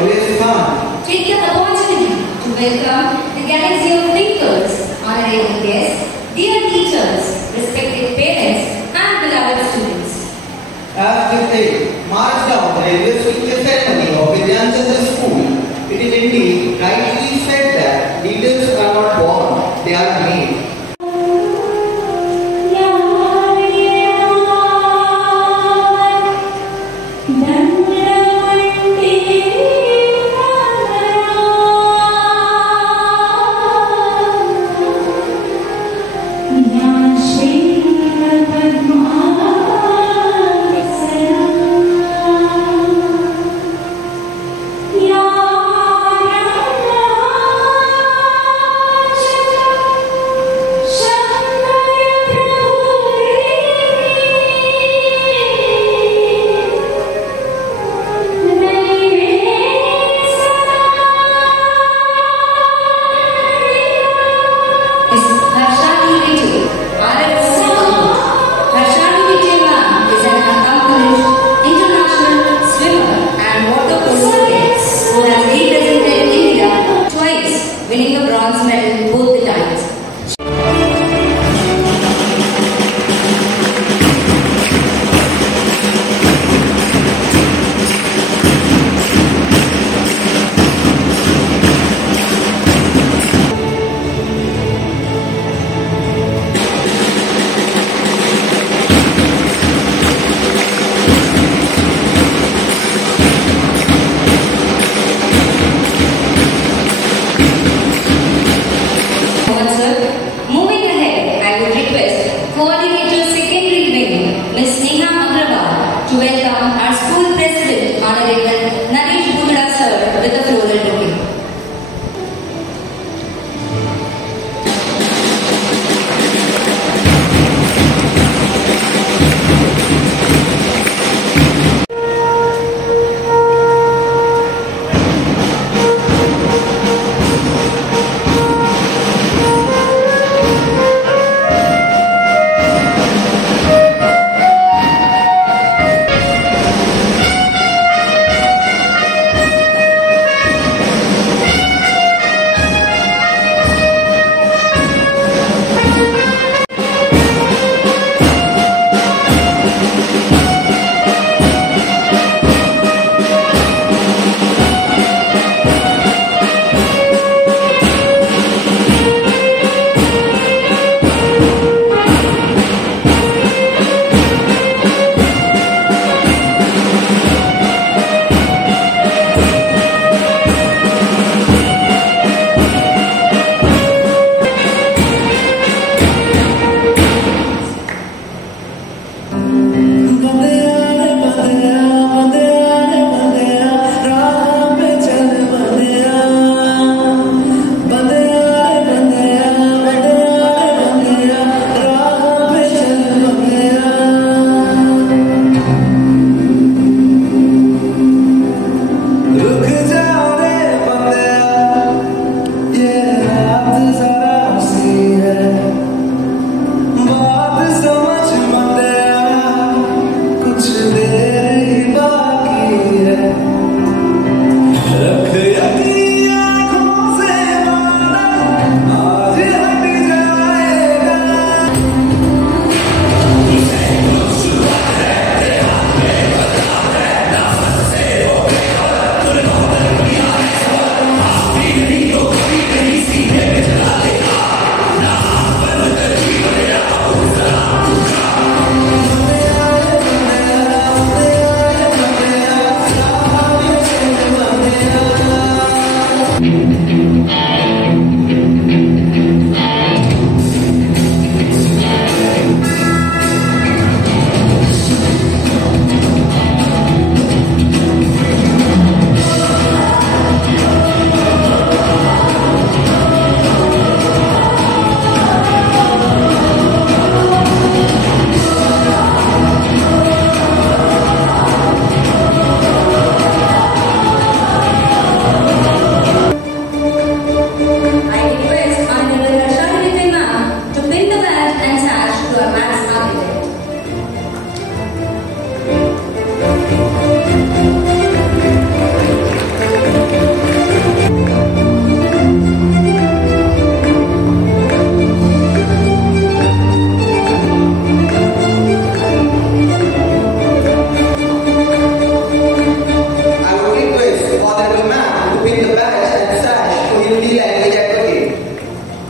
Oh yes, come. Take the opportunity to welcome the galaxy of thinkers, honorable guests, dear teachers, respected parents, and beloved students. As we say, march down the illustrious ceremony of Vidyanchandra School, it is indeed rightly said that leaders are not born, they are made. win the badge and sash to Hindi language advocate.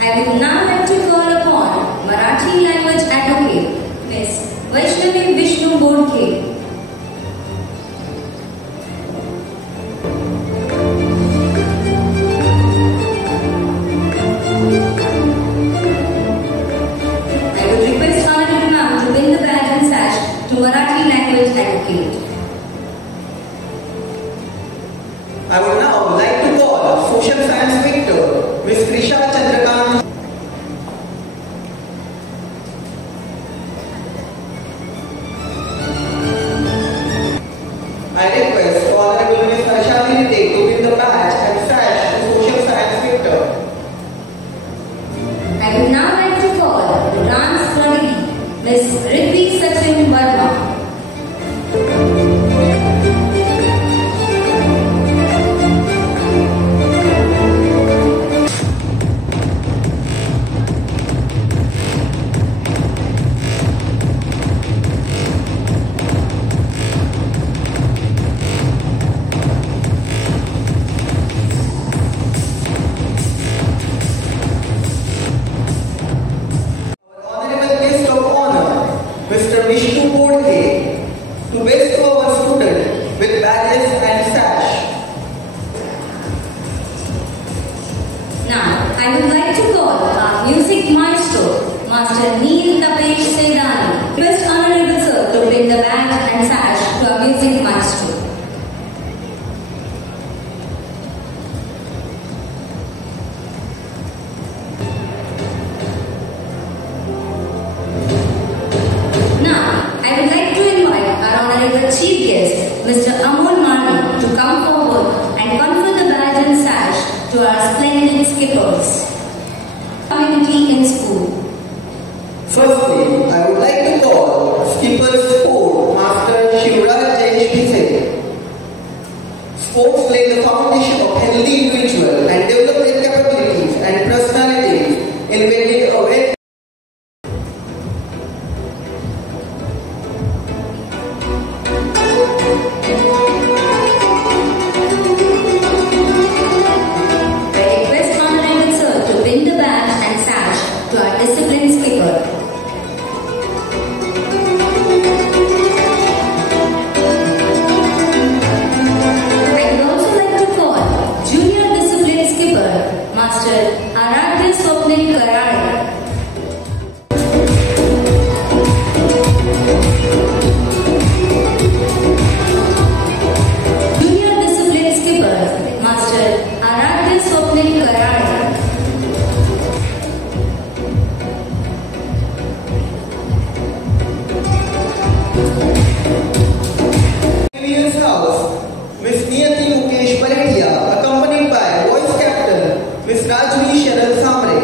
I would now like to call upon Marathi language advocate, Miss Vaishnavi Vishnu Bodke. I would request Honorable Ma'am to win the badge and sash to Marathi language advocate. I would now like to call social science victor, Miss Krisha Chandrakant. I request Honorable Miss Ashali Rite to win the badge and sash to social science victor. I would now like to call the dance prodigy, Miss Riddhi Sachin Verma. Honorable guest of honor, Mr. Vishnu Bodke, to bestow our student with badges and sash. Now, I would like to call our music maestro, Master Neil Tapesh Sedani. Request Honorable Sir to bring the badge and sash to our music maestro. Now, I would like to invite our Honorable Chief Guest, Mr. Amol Mani, to come forward and confer the badge and sash to our splendid skippers. Community in school. Firstly, I would like to call skipper sport Master Shivraj Jain Bise. Sports lay the foundation of healthy individual and develop their capabilities and personalities in building a well. I request Honorable Sir to bring the badge and sash to our discipline skipper. I would also like to call Junior Discipline Skipper, Master Aradhya Swapnil Karade. Junior Discipline Skipper, Master Aradhya Swapnil Karade. Previous house, Miss Niyati Mukesh Paretia, accompanied by Voice Captain Miss Rajni Sharan Samre.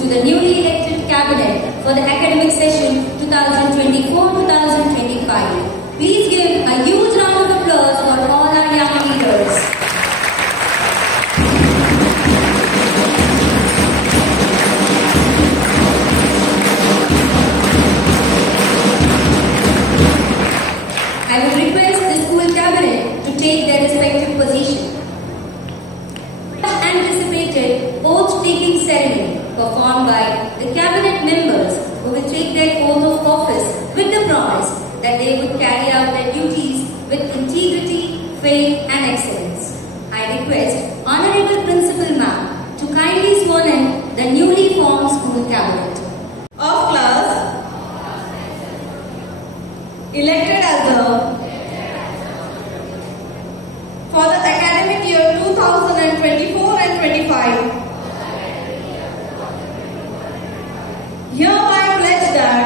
to the newly elected cabinet for the academic session 2024-2025. Please give a huge round of applause for all our young leaders. I would request the school cabinet to take their respective position. Anticipated oath-taking ceremony performed by the cabinet members who will take their oath of office with the promise that they would carry out their duties with integrity, faith and excellence. I request Honorable Principal Ma'am to kindly sworn in the newly formed school cabinet. Of class elected as the for the academic year 2024 and 25. Hereby pledge that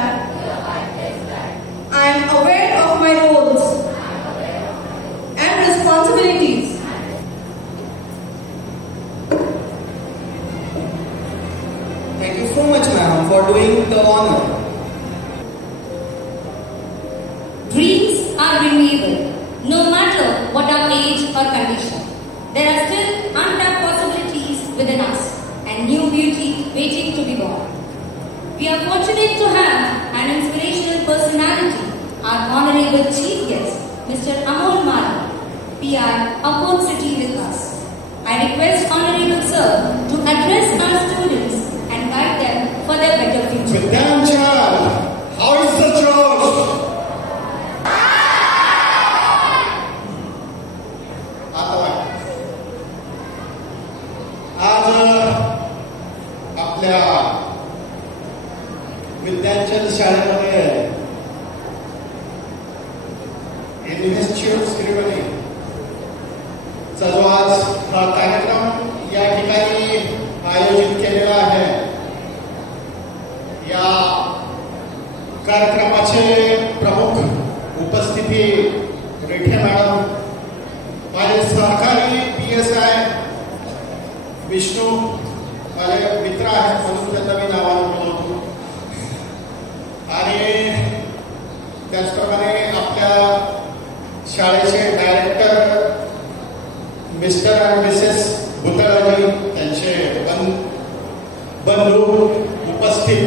I am aware of my roles and responsibilities Thank you so much, ma'am, for doing the honor. Dreams are renewable, no matter what our age or condition. There are still untapped possibilities within us and new beauty waiting to be born. We are fortunate to have an inspirational personality, our Honorable Chief Guest, Mr. Amol Mali, PR, Akon City with us. I request Honorable Sir to address our students and guide them for their better future. Vidyanchan, how is the church? आज आपल्या विद्यार्थ्यांच्या शाळेमध्ये इन्व्हेस्टिट्यूट ceremony चा जो आज हा कार्यक्रम या ठिकाणी आयोजित केलेला आहे. या कार्यक्रमाचे प्रमुख उपस्थिती रेठे मॅडम, माझे सहकारी PSI विष्णू, माझे मित्र आहेत म्हणून त्यांना मी नावानं बोलवतो, आणि त्याचप्रमाणे आपल्या शाळेचे डायरेक्टर मिस्टर अँड मिसेस भुतळाजी, त्यांचे बंधू उपस्थित,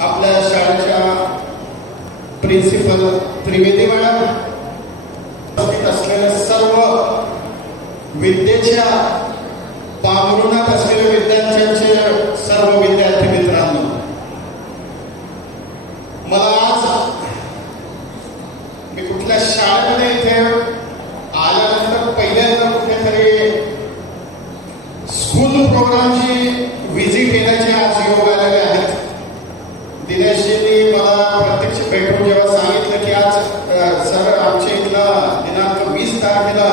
आपल्या शाळेच्या प्रिन्सिपल त्रिवेदी मॅडम, उपस्थित असलेले सर्व विद्येच्या पांघरुणात असलेले विद्यार्थ्यांचे सर्व विद्यार्थी मित्रांनो, मला आज मी कुठल्या शाळेमध्ये इथे आल्यानंतर पहिल्यांदा कुठेतरी स्कूल प्रोग्रामची व्हिजिट येण्याचे आज योग आलेले आहेत. दिनेशजींनी मला प्रत्यक्ष भेटून जेव्हा सांगितलं की आज सर आमच्या इथला दिनांक 20 तारखेला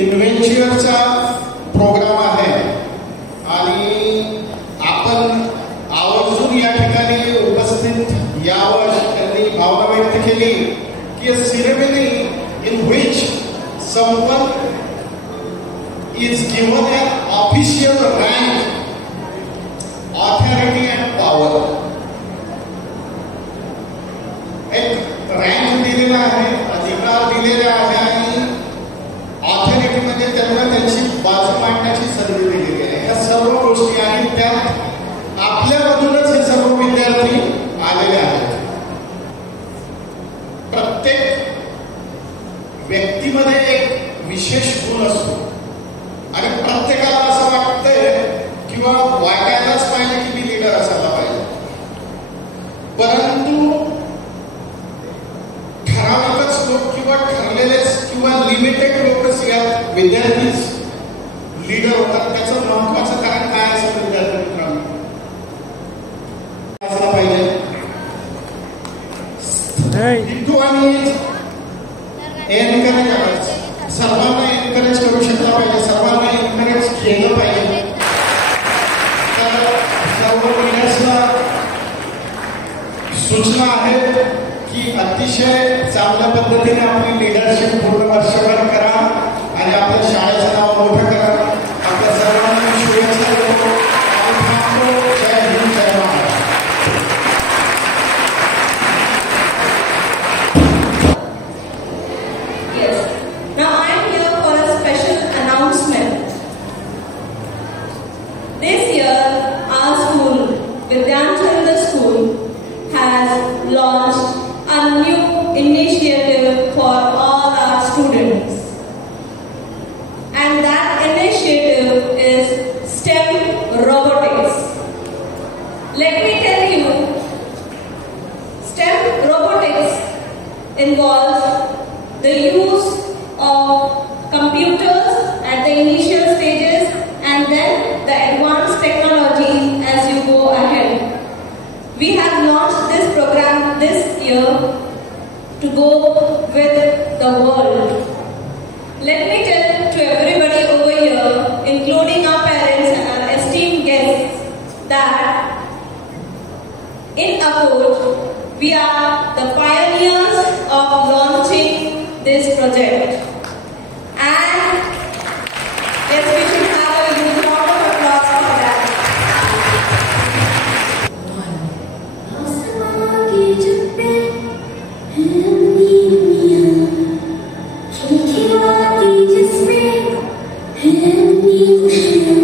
इन्व्हेंचरचा प्रोग्राम आहे आणि आपण आवर्जून या ठिकाणी उपस्थित यावं, त्यांनी भावना व्यक्त केली की a ceremony in which someone is given an official rank, authority and power. एक रँक दिलेला आहे, अधिकार दिलेला आहे आणि ऑथॉरिटी मध्ये त्यांना त्यांची बाजू मांडण्याची संधी दिलेली आहे. या सर्व गोष्टी आहेत, त्यात आपल्यामधूनच हे सर्व विद्यार्थी आलेले आहेत. प्रत्येक व्यक्तीमध्ये एक विशेष गुण असतो आणि प्रत्येकाला असं वाटतंय किंवा वाटायलाच पाहिजे की मी लीडर असायला पाहिजे, परंतु ठराविकच लोक किंवा ठरलेलेच किंवा लिमिटेड लोकच यात विद्यार्थीच लीडर होतात. त्याचं महत्वाचं कारण काय असेल विद्यार्थी मित्रांनो? असला पाहिजे हिंदू आणि एनकरेज, सर्वांना एनकरेज करू शकला पाहिजे, सर्वांना एनकरेज केलं पाहिजे. तर सर्व लीडर्सला सूचना आहेत की अतिशय चांगल्या पद्धतीने आपली लीडरशिप पूर्ण वर्षभर करा आणि आपल्या शाळेचं नाव मोठं करा. आपल्या सर्वांना This year, our school, Vidyanchandra School, has launched a new initiative for all our students. And that initiative is STEM Robotics. Let me tell you, STEM Robotics involves the use of computers at the initial stages and then the advanced technology as you go ahead. We have launched this program this year to go with the world. Let me tell to everybody over here, including our parents and our esteemed guests, that in Akot, we are the pioneers of launching this project. And yes, we should have a huge round of applause for that. Can you